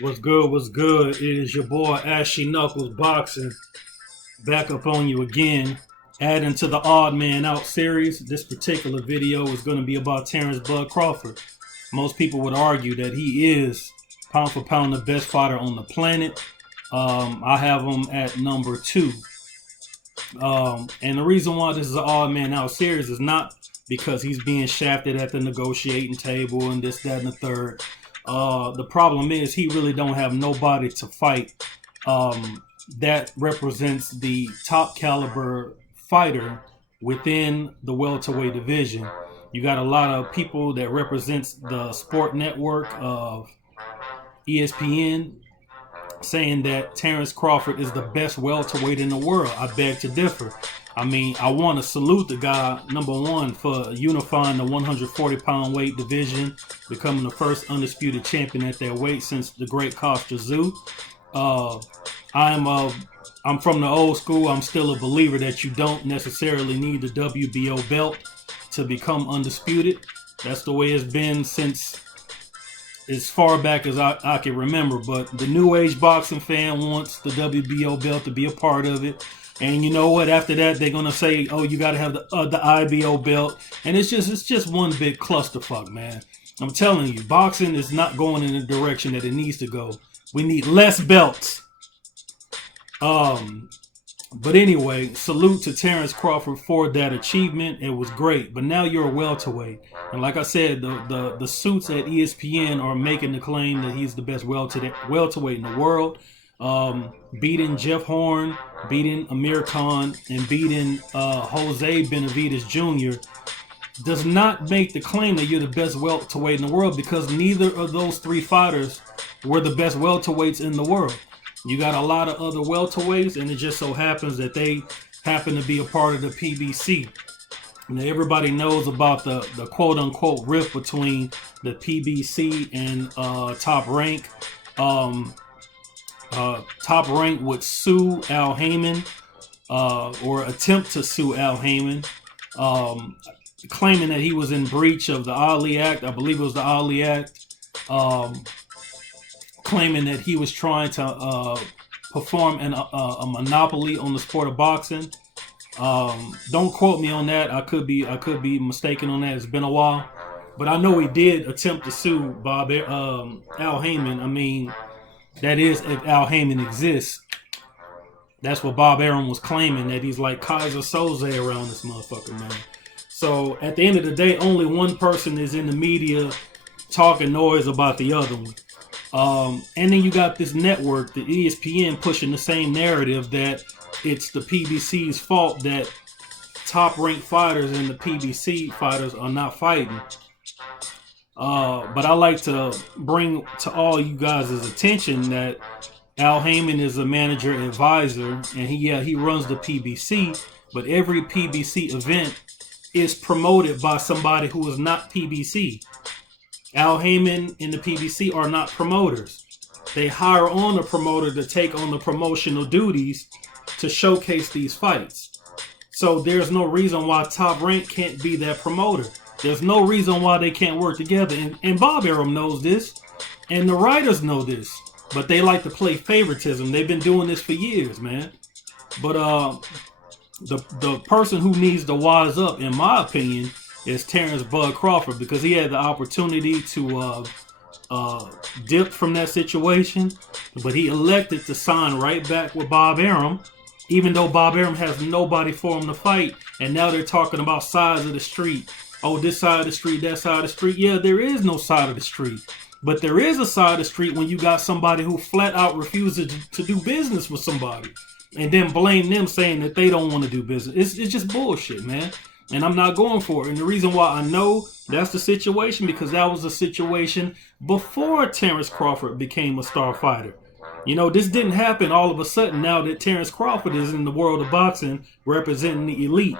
What's good? What's good? It is your boy Ashy Knuckles Boxing back up on you again, adding to the Odd Man Out series. This particular video is going to be about Terence Crawford. Most people would argue that he is pound for pound the best fighter on the planet. I have him at number 2. And the reason why this is an Odd Man Out series is not because he's being shafted at the negotiating table and this, that, and the third. The problem is he really don't have nobody to fight that represents the top caliber fighter within the welterweight division. You got a lot of people that represents the sport network of ESPN saying that Terence Crawford is the best welterweight in the world. I beg to differ. I mean, I want to salute the guy, number one, for unifying the 140-pound weight division, becoming the first undisputed champion at that weight since the great Costa Zoo. I'm from the old school. I'm still a believer that you don't necessarily need the WBO belt to become undisputed. That's the way it's been since as far back as I can remember. But the new age boxing fan wants the WBO belt to be a part of it. And you know what? After that, they're gonna say, "Oh, you gotta have the IBO belt," and it's just one big clusterfuck, man. I'm telling you, boxing is not going in the direction that it needs to go. We need less belts. But anyway, salute to Terence Crawford for that achievement. It was great. But now you're a welterweight, and like I said, the suits at ESPN are making the claim that he's the best welterweight in the world. Beating Jeff Horn, beating Amir Khan, and beating Jose Benavidez Jr. does not make the claim that you're the best welterweight in the world, because neither of those three fighters were the best welterweights in the world. You got a lot of other welterweights, and it just so happens that they happen to be a part of the PBC. Now, everybody knows about the quote-unquote rift between the PBC and Top Rank. Top Rank would sue Al Heyman, or attempt to sue Al Heyman, claiming that he was in breach of the Ali Act. I believe it was the Ali Act. Claiming that he was trying to perform a monopoly on the sport of boxing. Don't quote me on that. I could be mistaken on that. It's been a while, but I know he did attempt to sue Al Heyman. I mean, that is, if Al Heyman exists. That's what Bob Arum was claiming, that he's like Kaiser Soze around this motherfucker, man. So at the end of the day, only one person is in the media talking noise about the other one. And then you got this network, the ESPN, pushing the same narrative that it's the PBC's fault that top-ranked fighters and the PBC fighters are not fighting. But I like to bring to all you guys' attention that Al Heyman is a manager advisor, and he runs the PBC, but every PBC event is promoted by somebody who is not PBC. Al Heyman and the PBC are not promoters. They hire on a promoter to take on the promotional duties to showcase these fights. So there's no reason why Top Rank can't be that promoter. There's no reason why they can't work together. And Bob Arum knows this, and the writers know this, but they like to play favoritism. They've been doing this for years, man. But the person who needs to wise up, in my opinion, is Terence Bud Crawford, because he had the opportunity to dip from that situation, but he elected to sign right back with Bob Arum, even though Bob Arum has nobody for him to fight. And now they're talking about sides of the street. Oh, this side of the street, that side of the street. Yeah, there is no side of the street. But there is a side of the street when you got somebody who flat out refuses to do business with somebody, and then blame them saying that they don't want to do business. It's just bullshit, man. And I'm not going for it. And the reason why I know that's the situation, because that was the situation before Terence Crawford became a star fighter. You know, this didn't happen all of a sudden now that Terence Crawford is in the world of boxing representing the elite.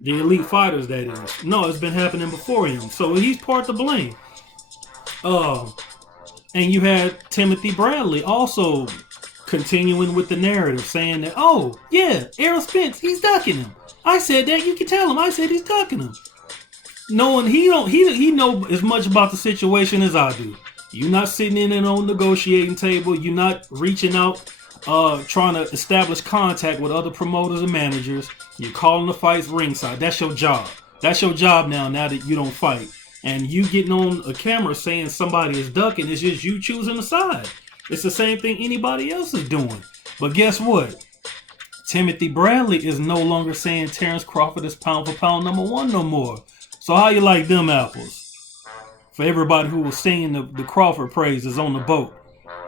The elite fighters, that is. No, it's been happening before him. So he's part to blame. And you had Timothy Bradley also continuing with the narrative, saying that, oh, yeah, Errol Spence, he's ducking him. I said that, you can tell him. I said he's ducking him. Knowing he know as much about the situation as I do. You're not sitting in an own negotiating table. You're not reaching out, trying to establish contact with other promoters and managers. You're calling the fights ringside. That's your job. That's your job now that you don't fight. And you getting on a camera saying somebody is ducking, it's just you choosing a side. It's the same thing anybody else is doing. But guess what? Timothy Bradley is no longer saying Terence Crawford is pound for pound #1 no more. So how you like them apples? For everybody who was singing the Crawford praises on the boat.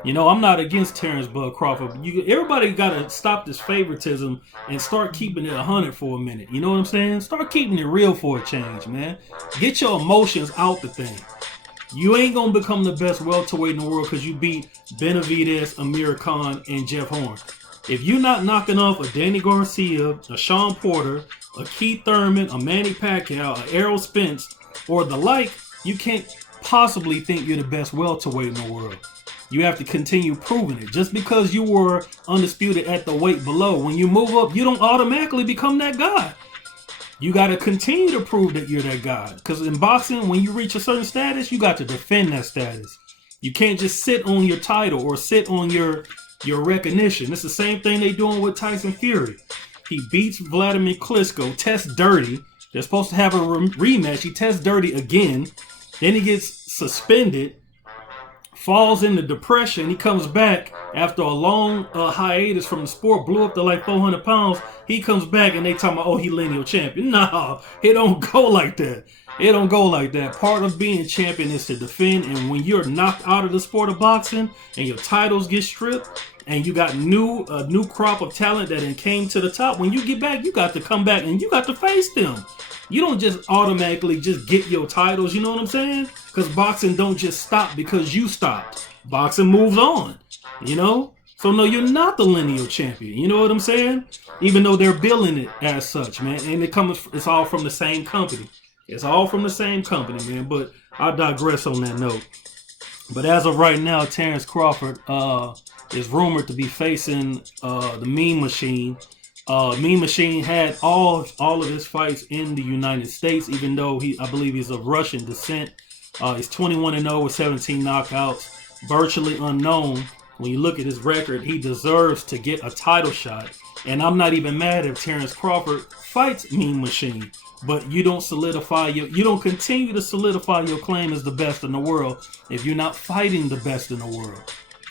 You know, I'm not against Terence Bud Crawford. Everybody got to stop this favoritism and start keeping it 100 for a minute. You know what I'm saying? Start keeping it real for a change, man. Get your emotions out the thing. You ain't going to become the best welterweight in the world because you beat Benavidez, Amir Khan, and Jeff Horn. If you're not knocking off a Danny Garcia, a Sean Porter, a Keith Thurman, a Manny Pacquiao, a Errol Spence, or the like, you can't possibly think you're the best welterweight in the world. You have to continue proving it. Just because you were undisputed at the weight below, when you move up, you don't automatically become that guy. You got to continue to prove that you're that guy. Because in boxing, when you reach a certain status, you got to defend that status. You can't just sit on your title or sit on your recognition. It's the same thing they doing with Tyson Fury. He beats Vladimir Klitschko, tests dirty. They're supposed to have a rematch. He tests dirty again. Then he gets suspended, falls into depression. He comes back after a long hiatus from the sport, blew up to like 400 pounds. He comes back and they talking about, oh, he lineal champion. No, it don't go like that. It don't go like that. Part of being champion is to defend. And when you're knocked out of the sport of boxing and your titles get stripped and you got a new crop of talent that then came to the top, when you get back, you got to come back and you got to face them. You don't just automatically just get your titles, you know what I'm saying? Because boxing don't just stop because you stopped. Boxing moves on, you know? So no, you're not the lineal champion, you know what I'm saying? Even though they're billing it as such, man. And it's all from the same company. It's all from the same company, man. But I digress on that note. But as of right now, Terence Crawford is rumored to be facing the Mean Machine. Mean Machine had all of his fights in the United States, even though I believe he's of Russian descent. He's 21-0 with 17 knockouts, virtually unknown. When you look at his record, he deserves to get a title shot. And I'm not even mad if Terence Crawford fights Mean Machine, but you don't continue to solidify your claim as the best in the world if you're not fighting the best in the world.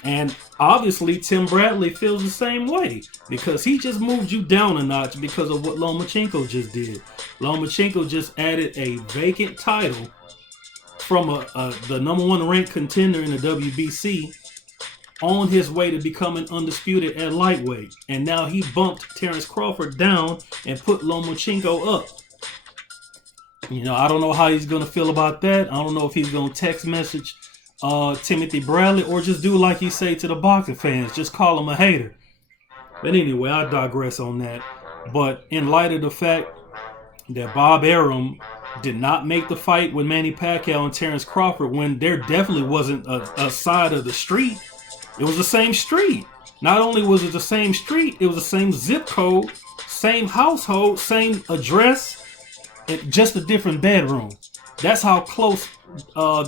And obviously, Tim Bradley feels the same way because he just moved you down a notch because of what Lomachenko just did. Lomachenko just added a vacant title from the #1 ranked contender in the WBC on his way to becoming undisputed at lightweight. And now he bumped Terence Crawford down and put Lomachenko up. You know, I don't know how he's going to feel about that. I don't know if he's going to text message Timothy Bradley or just do like he say to the boxing fans, just call him a hater. But anyway, I digress on that. But in light of the fact that Bob Arum did not make the fight with Manny Pacquiao and Terence Crawford when there definitely wasn't a side of the street, it was the same street. Not only was it the same street, it was the same zip code, same household, same address, and just a different bedroom. That's how close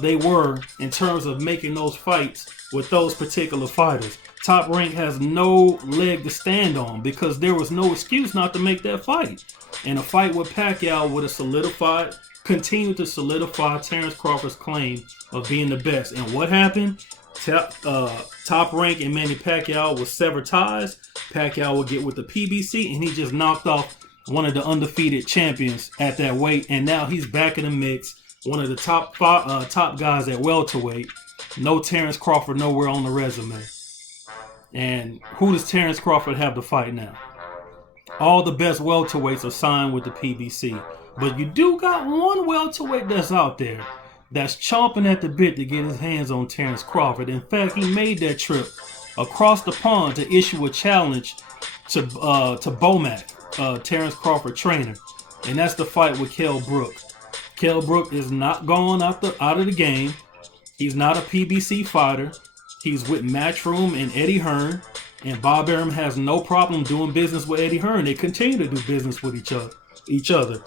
they were in terms of making those fights with those particular fighters. Top Rank has no leg to stand on because there was no excuse not to make that fight. And a fight with Pacquiao would have continued to solidify Terence Crawford's claim of being the best. And what happened? Top Rank and Manny Pacquiao would sever ties. Pacquiao would get with the PBC, and he just knocked off one of the undefeated champions at that weight. And now he's back in the mix. One of the top guys at welterweight. No Terence Crawford nowhere on the resume. And who does Terence Crawford have to fight now? All the best welterweights are signed with the PBC. But you do got one welterweight that's out there that's chomping at the bit to get his hands on Terence Crawford. In fact, he made that trip across the pond to issue a challenge to Bomac, Terence Crawford trainer. And that's the fight with Kell Brook. Kell Brook is not gone out of the game. He's not a PBC fighter. He's with Matchroom and Eddie Hearn. And Bob Arum has no problem doing business with Eddie Hearn. They continue to do business with each other.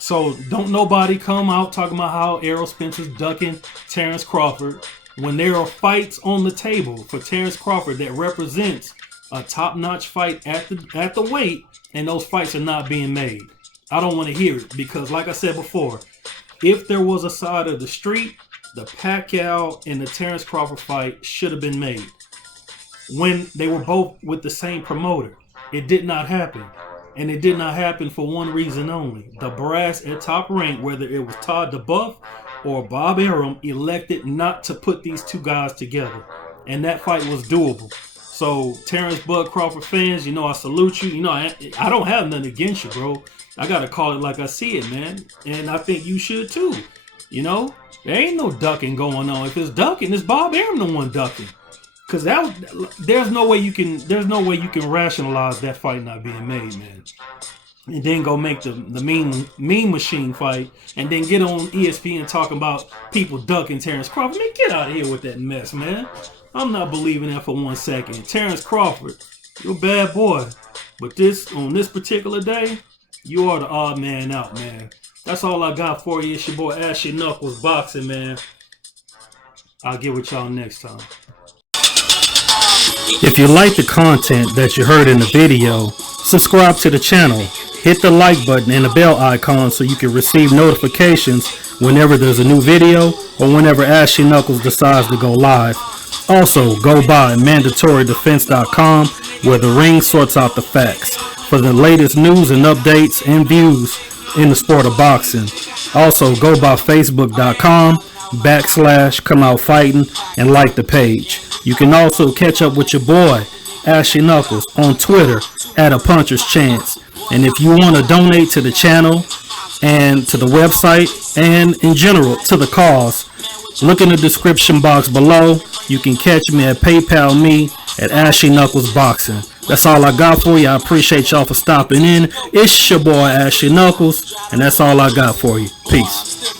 So don't nobody come out talking about how Errol Spence is ducking Terence Crawford. When there are fights on the table for Terence Crawford that represents a top-notch fight at the weight, and those fights are not being made, I don't want to hear it, because like I said before, if there was a side of the street, the Pacquiao and the Terence Crawford fight should have been made when they were both with the same promoter. It did not happen. And it did not happen for one reason only. The brass at Top Rank, whether it was Todd DeBuff or Bob Arum, elected not to put these two guys together. And that fight was doable. So, Terence Bud Crawford fans, you know, I salute you. You know, I don't have nothing against you, bro. I got to call it like I see it, man. And I think you should too. You know, there ain't no ducking going on. If it's ducking, it's Bob Arum the one ducking. Cause there's no way you can rationalize that fight not being made, man. And then go make the mean machine fight, and then get on ESPN talking about people ducking Terence Crawford. Man, get out of here with that mess, man. I'm not believing that for 1 second. Terence Crawford, you're a bad boy, but on this particular day, you are the odd man out, man. That's all I got for you. It's your boy Ashy Knuckles Boxing, man. I'll get with y'all next time. If you like the content that you heard in the video, subscribe to the channel, hit the like button and the bell icon so you can receive notifications whenever there's a new video or whenever Ashy Knuckles decides to go live. Also, go by MandatoryDefense.com, where the ring sorts out the facts for the latest news and updates and views in the sport of boxing. Also, go by Facebook.com/Come Out Fighting and like the page. You can also catch up with your boy Ashy Knuckles on Twitter at A Puncher's Chance. And if you want to donate to the channel and to the website and in general to the cause, look in the description box below. You can catch me at PayPal me at Ashy Knuckles Boxing. That's all I got for you. I appreciate y'all for stopping in. It's your boy Ashy Knuckles, and that's all I got for you. Peace.